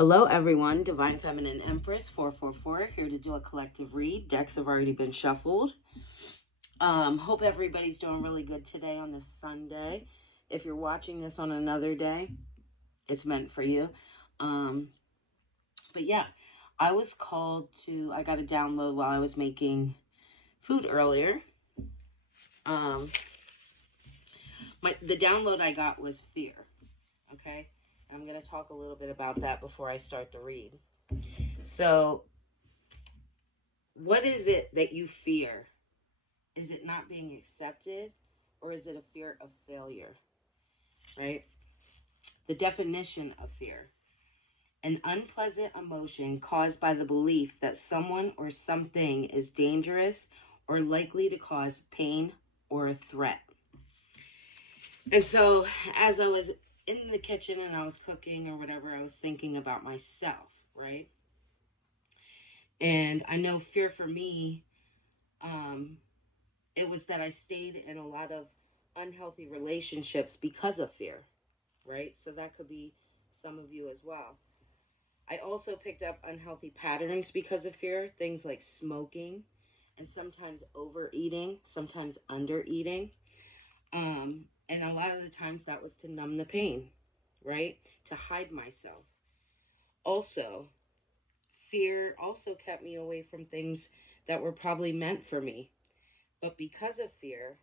Hello everyone, Divine Feminine Empress 444 here to do a collective read. Decks have already been shuffled. Hope everybody's doing really good today on this Sunday. If you're watching this on another day, it's meant for you. But yeah, I got a download while I was making food earlier. The download I got was fear. Okay, I'm going to talk a little bit about that before I start the read. So, what is it that you fear? Is it not being accepted, or is it a fear of failure? Right? The definition of fear: an unpleasant emotion caused by the belief that someone or something is dangerous or likely to cause pain or a threat. And so, as I was in the kitchen and I was cooking or whatever, I was thinking about myself, right? And I know fear for me, it was that I stayed in a lot of unhealthy relationships because of fear, right? So that could be some of you as well. I also picked up unhealthy patterns because of fear, things like smoking and sometimes overeating, sometimes undereating. And a lot of the times that was to numb the pain, right? To hide myself. Also, fear also kept me away from things that were probably meant for me. But because of fear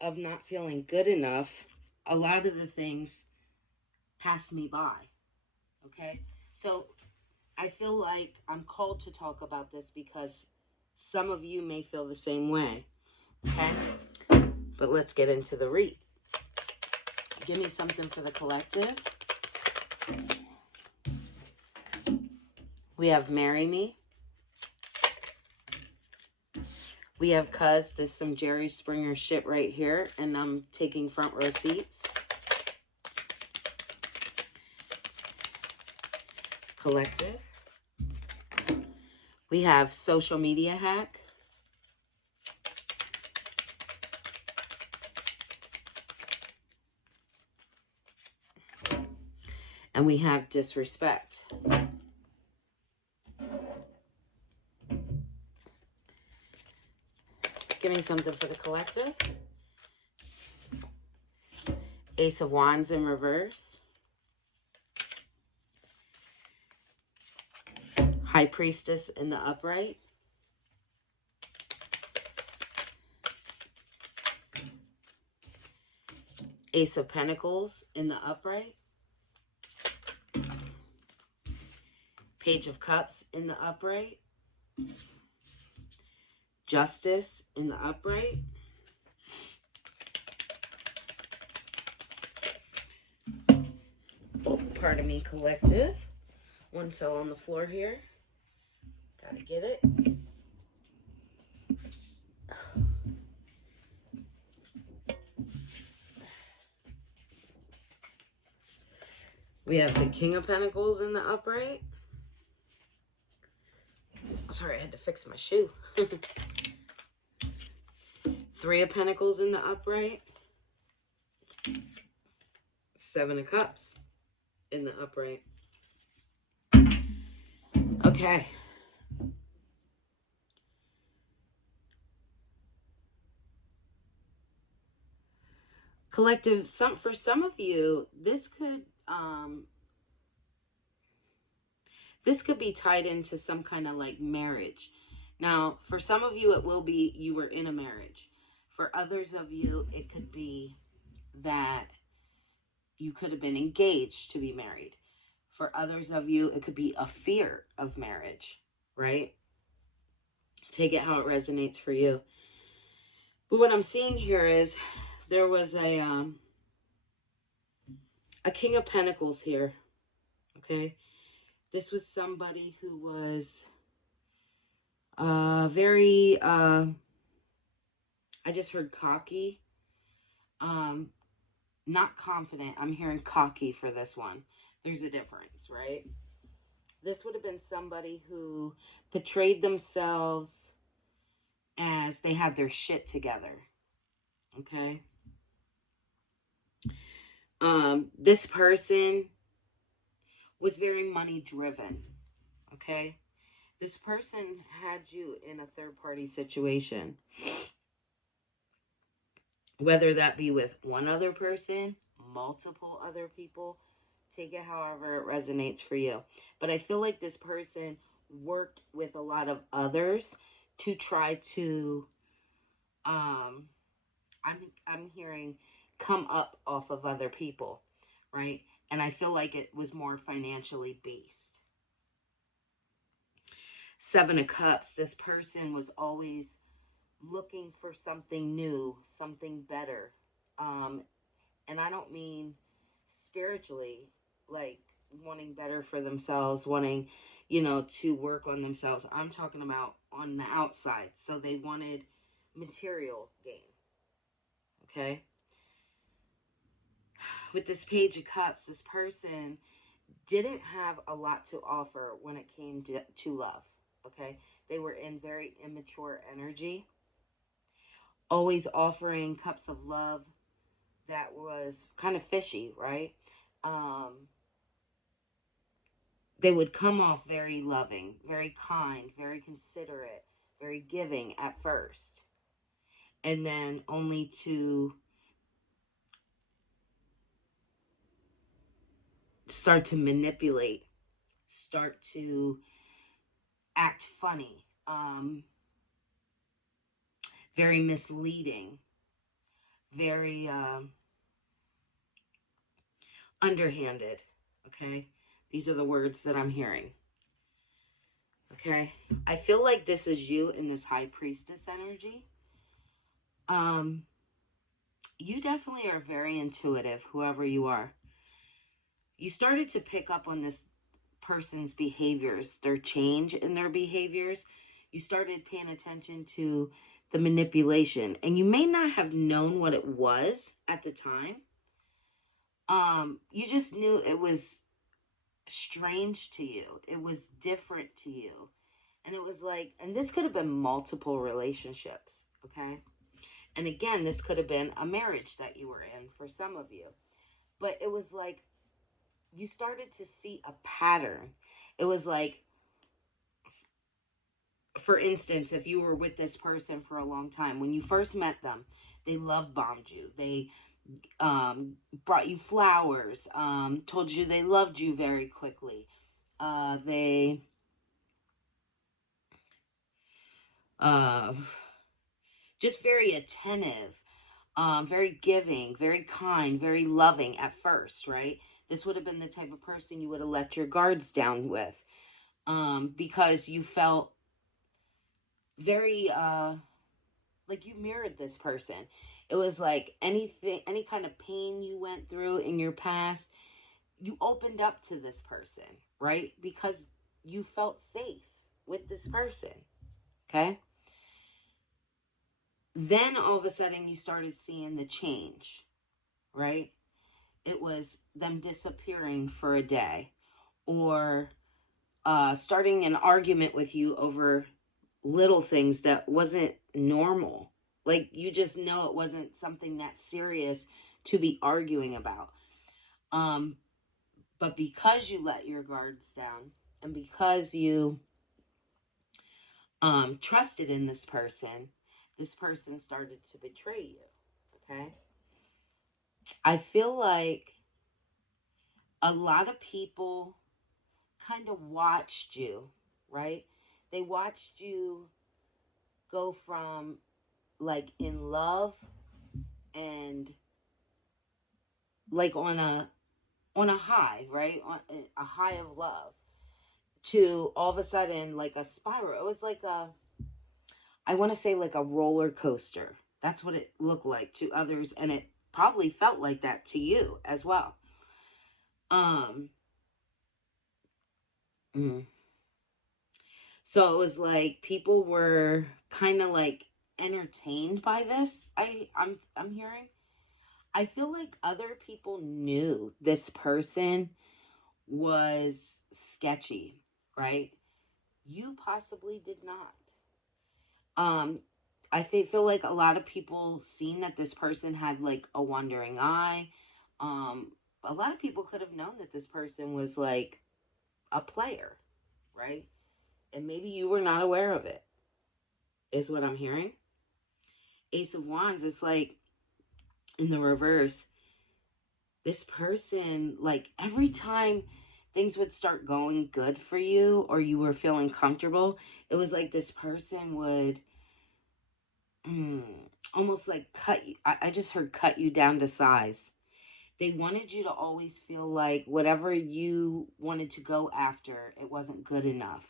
of not feeling good enough, a lot of the things passed me by. Okay? So I feel like I'm called to talk about this because some of you may feel the same way. Okay? But let's get into the read. Give me something for the collective. We have Marry Me. We have Cuz. There's some Jerry Springer shit right here, and I'm taking front row seats. Collective. We have Social Media Hack. And we have Disrespect. Give me something for the collective. Ace of Wands in reverse. High Priestess in the upright. Ace of Pentacles in the upright. Page of Cups in the upright. Justice in the upright. Oh, pardon me, collective. One fell on the floor here. Gotta get it. We have the King of Pentacles in the upright. Sorry, I had to fix my shoe. Three of Pentacles in the upright. Seven of Cups in the upright. Okay. Collective, for some of you, this could be tied into some kind of like marriage. Now, for some of you, it will be you were in a marriage. For others of you, it could be that you could have been engaged to be married. For others of you, it could be a fear of marriage, right? Take it how it resonates for you. But what I'm seeing here is there was a King of Pentacles here, okay? This was somebody who was very, I just heard cocky, not confident. I'm hearing cocky for this one. There's a difference, right? This would have been somebody who portrayed themselves as they had their shit together, okay? This person was very money driven. Okay? This person had you in a third party situation. Whether that be with one other person, multiple other people, take it however it resonates for you. But I feel like this person worked with a lot of others to try to I'm hearing come up off of other people, right? And I feel like it was more financially based. Seven of Cups, this person was always looking for something new, something better. And I don't mean spiritually, like wanting better for themselves, wanting, to work on themselves. I'm talking about on the outside. So they wanted material gain. Okay? With this Page of Cups, this person didn't have a lot to offer when it came to love. Okay? They were in very immature energy, always offering cups of love that was kind of fishy, right? They would come off very loving, very kind, very considerate, very giving at first. And then only to start to manipulate, start to act funny, very misleading, very underhanded. Okay? These are the words that I'm hearing. Okay? I feel like this is you in this High Priestess energy. You definitely are very intuitive, whoever you are. You started to pick up on this person's behaviors, their change in their behaviors. You started paying attention to the manipulation, and you may not have known what it was at the time. You just knew it was strange to you. It was different to you. And it was like, and this could have been multiple relationships, okay? And again, this could have been a marriage that you were in for some of you. But it was like, you started to see a pattern. It was like, for instance, if you were with this person for a long time, when you first met them, they love bombed you. They brought you flowers, told you they loved you very quickly. They just very attentive, very giving, very kind, very loving at first, right? This would have been the type of person you would have let your guards down with, because you felt very like you mirrored this person. It was like anything, any kind of pain you went through in your past, you opened up to this person, right? Because you felt safe with this person. Okay? Then all of a sudden you started seeing the change, right? It was them disappearing for a day, or starting an argument with you over little things that wasn't normal. Like, you just know it wasn't something that serious to be arguing about. But because you let your guards down, and because you trusted in this person started to betray you. Okay? I feel like a lot of people kind of watched you, right? They watched you go from like in love and like on a high, right? On a high of love, to all of a sudden like a spiral. It was like I want to say like a roller coaster. That's what it looked like to others, and it probably felt like that to you as well. So it was like people were kind of like entertained by this. I'm hearing. I feel like other people knew this person was sketchy, right? You possibly did not. Feel like a lot of people seen that this person had like a wandering eye. A lot of people could have known that this person was like a player, right? And maybe you were not aware of it, is what I'm hearing. Ace of Wands, it's like in the reverse, this person, like every time things would start going good for you or you were feeling comfortable, it was like this person would mm, almost like cut you. I just heard cut you down to size. They wanted you to always feel like whatever you wanted to go after, it wasn't good enough,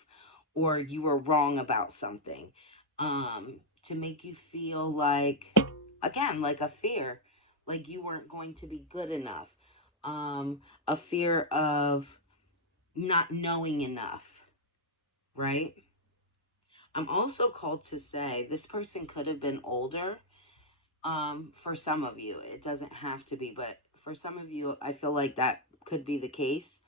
or you were wrong about something, to make you feel like, again, like a fear, like you weren't going to be good enough, a fear of not knowing enough, right? I'm also called to say this person could have been older. For some of you, it doesn't have to be, but for some of you, I feel like that could be the case.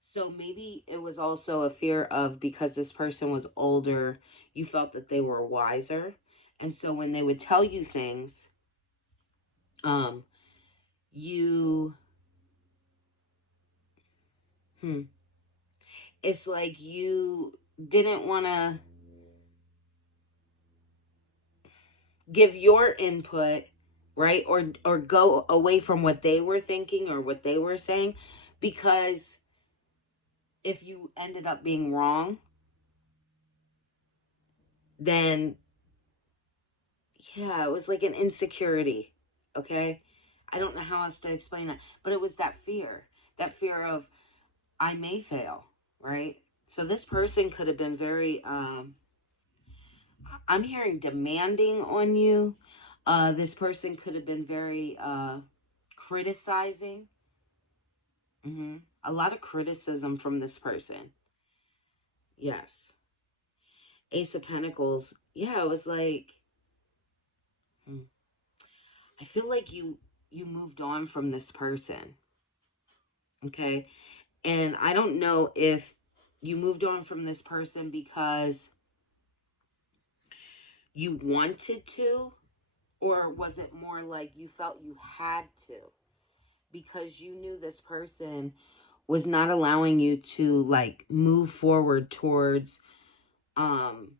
So maybe it was also a fear of, because this person was older, you felt that they were wiser. And so when they would tell you things, um, you, it's like you didn't want to give your input, right? Or go away from what they were thinking or what they were saying, because if you ended up being wrong, then yeah, it was like an insecurity. Okay. I don't know how else to explain it, but it was that fear of, I may fail, right? So this person could have been very, I'm hearing demanding on you. This person could have been very, criticizing. A lot of criticism from this person. Yes. Ace of Pentacles. Yeah, it was like, hmm, I feel like you moved on from this person. Okay? And I don't know if you moved on from this person because you wanted to, or was it more like you felt you had to because you knew this person was not allowing you to like move forward towards um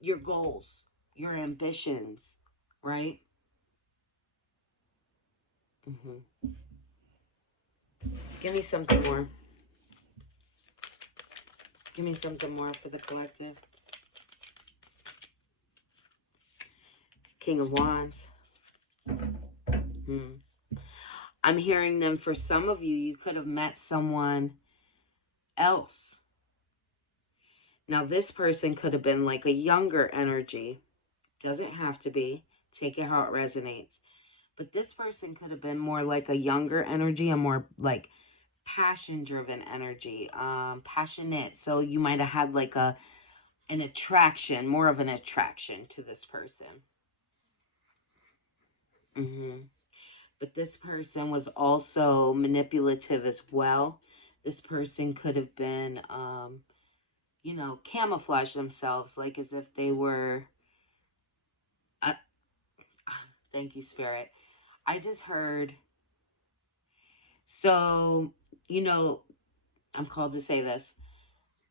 your goals, your ambitions, right? hmm Give me something more. Give me something more for the collective. King of Wands. Hmm. I'm hearing them, for some of you, you could have met someone else. Now, this person could have been like a younger energy. Doesn't have to be. Take it how it resonates. But this person could have been more like a younger energy, a more like passion-driven energy, passionate. So you might have had like an attraction, more of an attraction to this person. But this person was also manipulative as well. This person could have been, camouflage themselves, like as if they were, uh, thank you, Spirit. I just heard, so, I'm called to say this.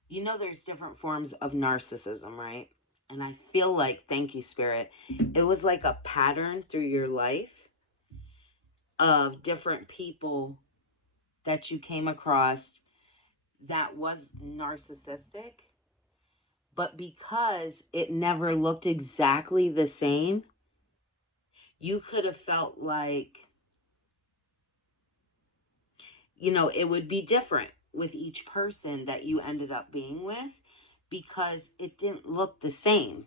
There's different forms of narcissism, right? And I feel like, thank you, Spirit, it was like a pattern through your life of different people that you came across that was narcissistic, but because it never looked exactly the same, you could have felt like, it would be different with each person that you ended up being with because it didn't look the same,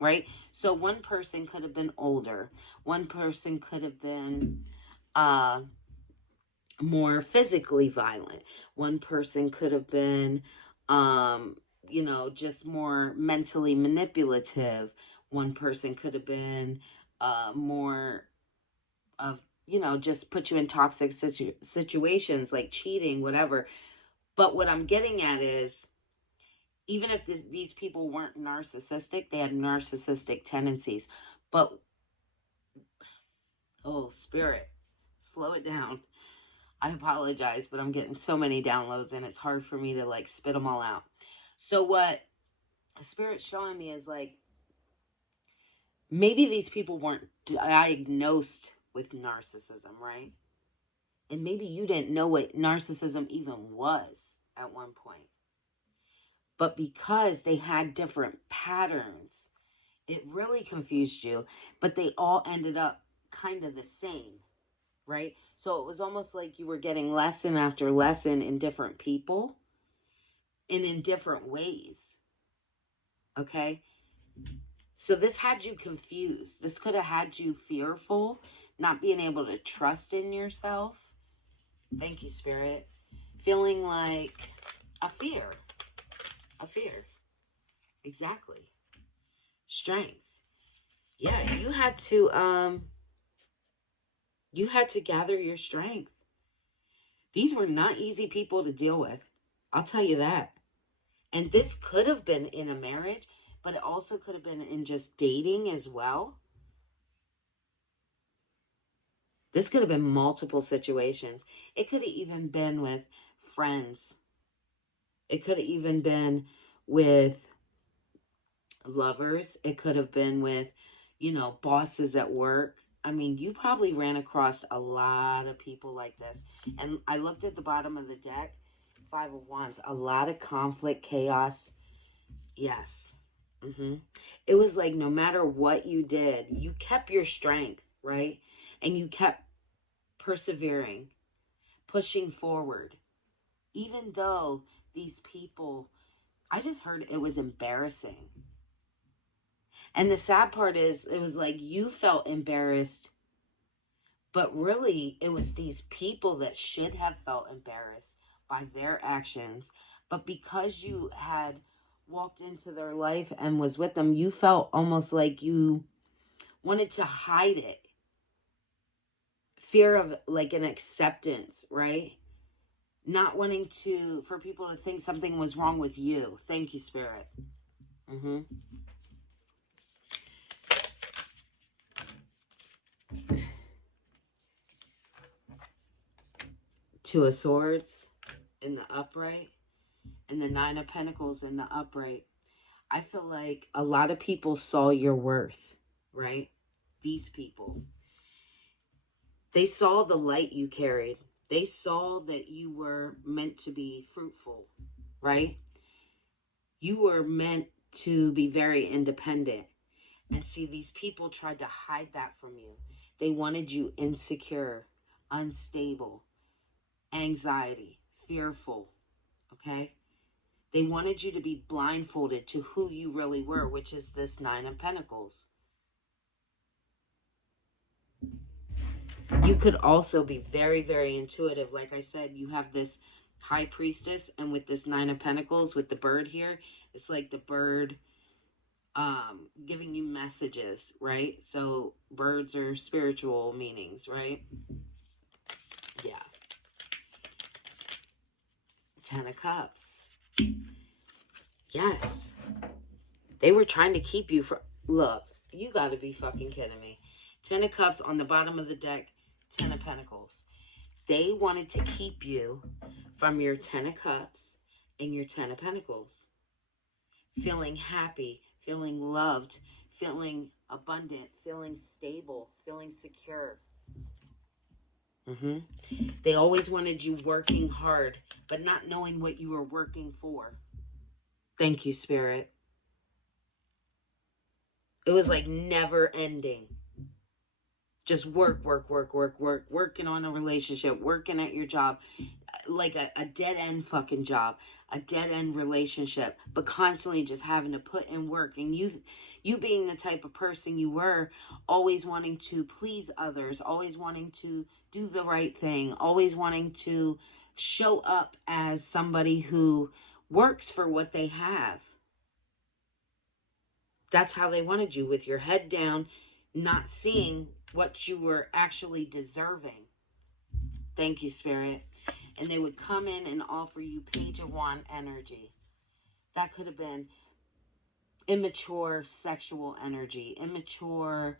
right? So one person could have been older, one person could have been more physically violent, one person could have been just more mentally manipulative, one person could have been more of, just put you in toxic situations like cheating, whatever. But what I'm getting at is, even if these people weren't narcissistic, they had narcissistic tendencies. But, oh, Spirit, slow it down. I apologize, but I'm getting so many downloads and it's hard for me to like spit them all out. So what Spirit's showing me is like, maybe these people weren't diagnosed with narcissism, right? And maybe you didn't know what narcissism even was at one point. But because they had different patterns, it really confused you. But they all ended up kind of the same, right? So it was almost like you were getting lesson after lesson in different people and in different ways. Okay? So this had you confused. This could have had you fearful, not being able to trust in yourself. Thank you, Spirit. Feeling like a fear. A fear. Exactly. Strength. Yeah, you had to gather your strength. These were not easy people to deal with. I'll tell you that. And this could have been in a marriage, but it also could have been in just dating as well. This could have been multiple situations. It could have even been with friends. It could have even been with lovers. It could have been with, bosses at work. I mean, you probably ran across a lot of people like this. And I looked at the bottom of the deck, Five of Wands, a lot of conflict, chaos. Yes. It was like no matter what you did, you kept your strength, right? And you kept persevering, pushing forward. Even though these people, I just heard it was embarrassing. And the sad part is, it was like you felt embarrassed, but really it was these people that should have felt embarrassed by their actions. But because you had walked into their life and was with them, you felt almost like you wanted to hide it. Fear of like an acceptance, right? Not wanting for people to think something was wrong with you. Thank you, Spirit. Two of Swords in the upright and the Nine of Pentacles in the upright. I feel like a lot of people saw your worth, right? These people. They saw the light you carried. They saw that you were meant to be fruitful, right? You were meant to be very independent. And see, these people tried to hide that from you. They wanted you insecure, unstable, anxiety, fearful, okay? They wanted you to be blindfolded to who you really were, which is this Nine of Pentacles. You could also be very, very intuitive. Like I said, you have this High Priestess, and with this Nine of Pentacles, with the bird here, it's like the bird giving you messages, right? So birds are spiritual meanings, right? Yeah. Ten of Cups. Yes. They were trying to keep you from... Look, you got to be fucking kidding me. Ten of Cups on the bottom of the deck. Ten of Pentacles. They wanted to keep you from your Ten of Cups and your Ten of Pentacles. Feeling happy, feeling loved, feeling abundant, feeling stable, feeling secure. They always wanted you working hard, but not knowing what you were working for. Thank you, Spirit. It was like never ending. Just working on a relationship, working at your job, like a dead end fucking job, a dead end relationship, but constantly just having to put in work. And you being the type of person you were, always wanting to please others, always wanting to do the right thing, always wanting to show up as somebody who works for what they have. That's how they wanted you, with your head down, not seeing what you were actually deserving. Thank you, Spirit. And they would come in and offer you Page of Wands energy. That could have been immature sexual energy, immature,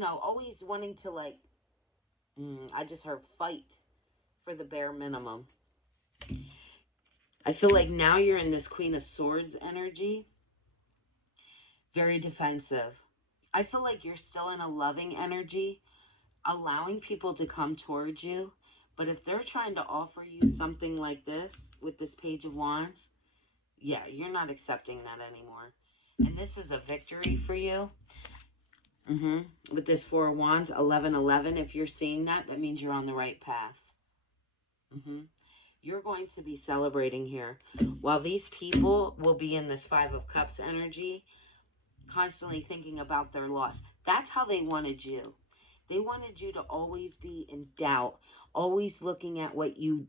always wanting to like I just heard fight for the bare minimum. I feel like now you're in this Queen of Swords energy. Very defensive. I feel like you're still in a loving energy, allowing people to come towards you. But if they're trying to offer you something like this with this Page of Wands, yeah, you're not accepting that anymore. And this is a victory for you. With this Four of Wands, 1111, if you're seeing that, that means you're on the right path. You're going to be celebrating here. While these people will be in this Five of Cups energy, constantly thinking about their loss. That's how they wanted you. They wanted you to always be in doubt, always looking at what you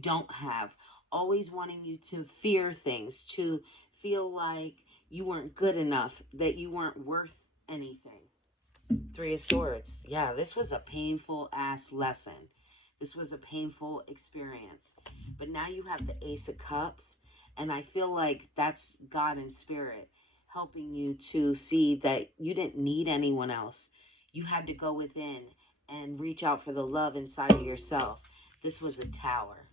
don't have, always wanting you to fear things, to feel like you weren't good enough, that you weren't worth anything. Three of Swords. Yeah, this was a painful ass lesson. This was a painful experience. But now you have the Ace of Cups, and I feel like that's God in spirit helping you to see that you didn't need anyone else. You had to go within and reach out for the love inside of yourself. This was a tower,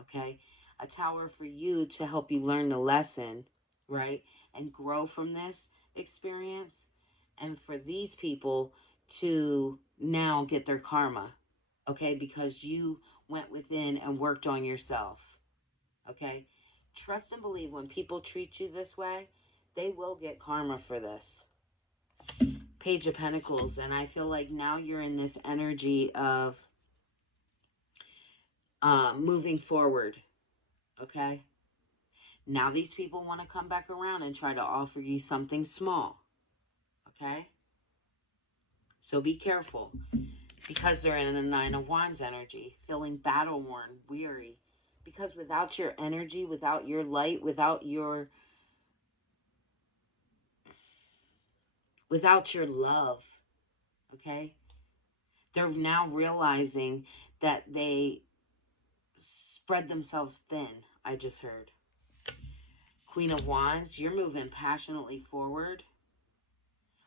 okay? A tower for you to help you learn the lesson, right? And grow from this experience. And for these people to now get their karma, okay? Because you went within and worked on yourself, okay? Trust and believe when people treat you this way, they will get karma for this. Page of Pentacles, and I feel like now you're in this energy of moving forward, okay? Now these people want to come back around and try to offer you something small, okay? So be careful, because they're in a Nine of Wands energy, feeling battle-worn, weary. Because without your energy, without your light, without your love, okay? They're now realizing that they spread themselves thin, I just heard. Queen of Wands, you're moving passionately forward,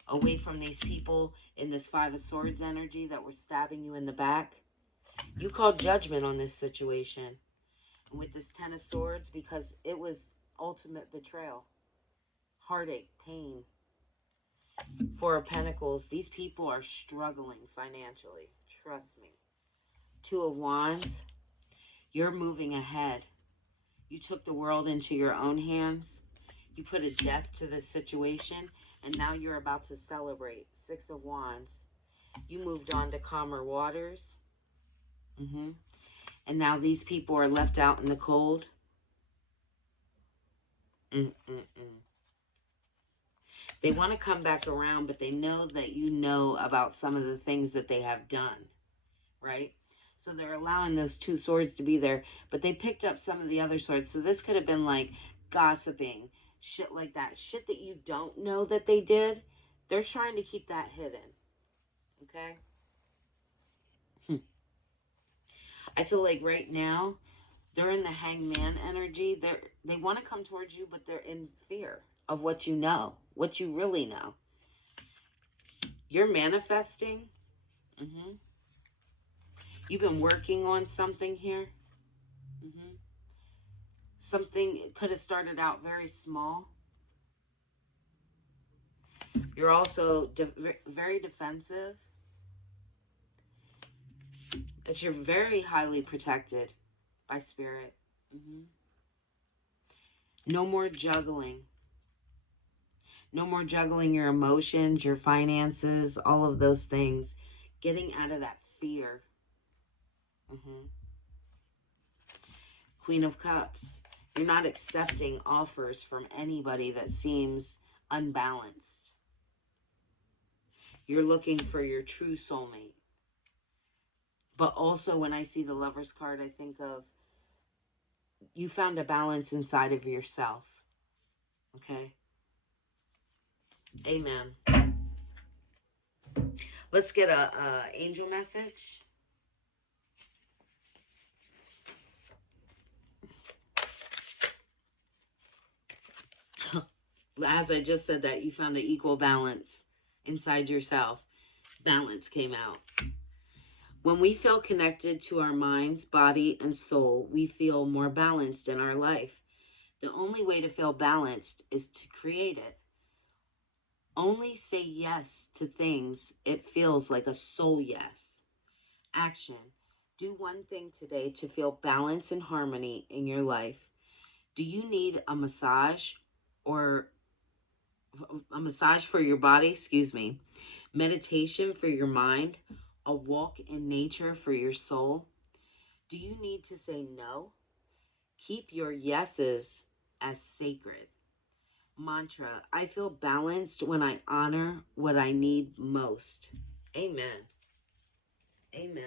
away from these people in this Five of Swords energy that were stabbing you in the back. You called judgment on this situation. And with this Ten of Swords, because it was ultimate betrayal, heartache, pain. Four of Pentacles, these people are struggling financially. Trust me. Two of Wands, you're moving ahead. You took the world into your own hands. You put a death to this situation, and now you're about to celebrate. Six of Wands. You moved on to calmer waters. And now these people are left out in the cold. They want to come back around, but they know that you know about some of the things that they have done, right? So they're allowing those two swords to be there, but they picked up some of the other swords. So this could have been like gossiping, shit like that. Shit that you don't know that they did. They're trying to keep that hidden, okay? I feel like right now, they're in the Hangman energy. They want to come towards you, but they're in fear of what you know, what you really know. You're manifesting. You've been working on something here. Something could have started out very small. You're also very defensive. But you're very highly protected by spirit. No more juggling. No more juggling your emotions, your finances, all of those things. Getting out of that fear. Queen of Cups. You're not accepting offers from anybody that seems unbalanced. You're looking for your true soulmate. But also when I see the Lover's card, I think of you found a balance inside of yourself. Okay? Amen. Let's get a angel message. As I just said that, you found an equal balance inside yourself. Balance came out. When we feel connected to our minds, body, and soul, we feel more balanced in our life. The only way to feel balanced is to create it. Only say yes to things it feels like a soul yes. Action. Do one thing today to feel balance and harmony in your life. Do you need a massage or for your body, meditation for your mind, a walk in nature for your soul? Do you need to say no? Keep your yeses as sacred. Mantra, I feel balanced when I honor what I need most. Amen. Amen.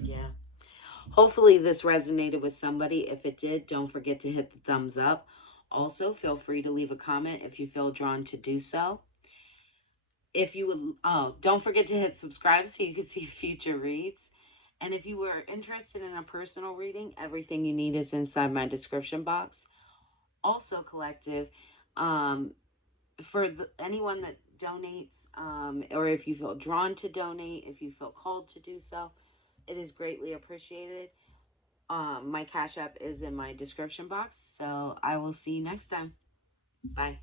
Yeah. Hopefully this resonated with somebody. If it did, don't forget to hit the thumbs up. Also, feel free to leave a comment if you feel drawn to do so. If you would, don't forget to hit subscribe so you can see future reads. And if you were interested in a personal reading, everything you need is inside my description box. Also, collective, for anyone that donates, or if you feel drawn to donate, if you feel called to do so, it is greatly appreciated. My Cash App is in my description box, so I will see you next time. Bye.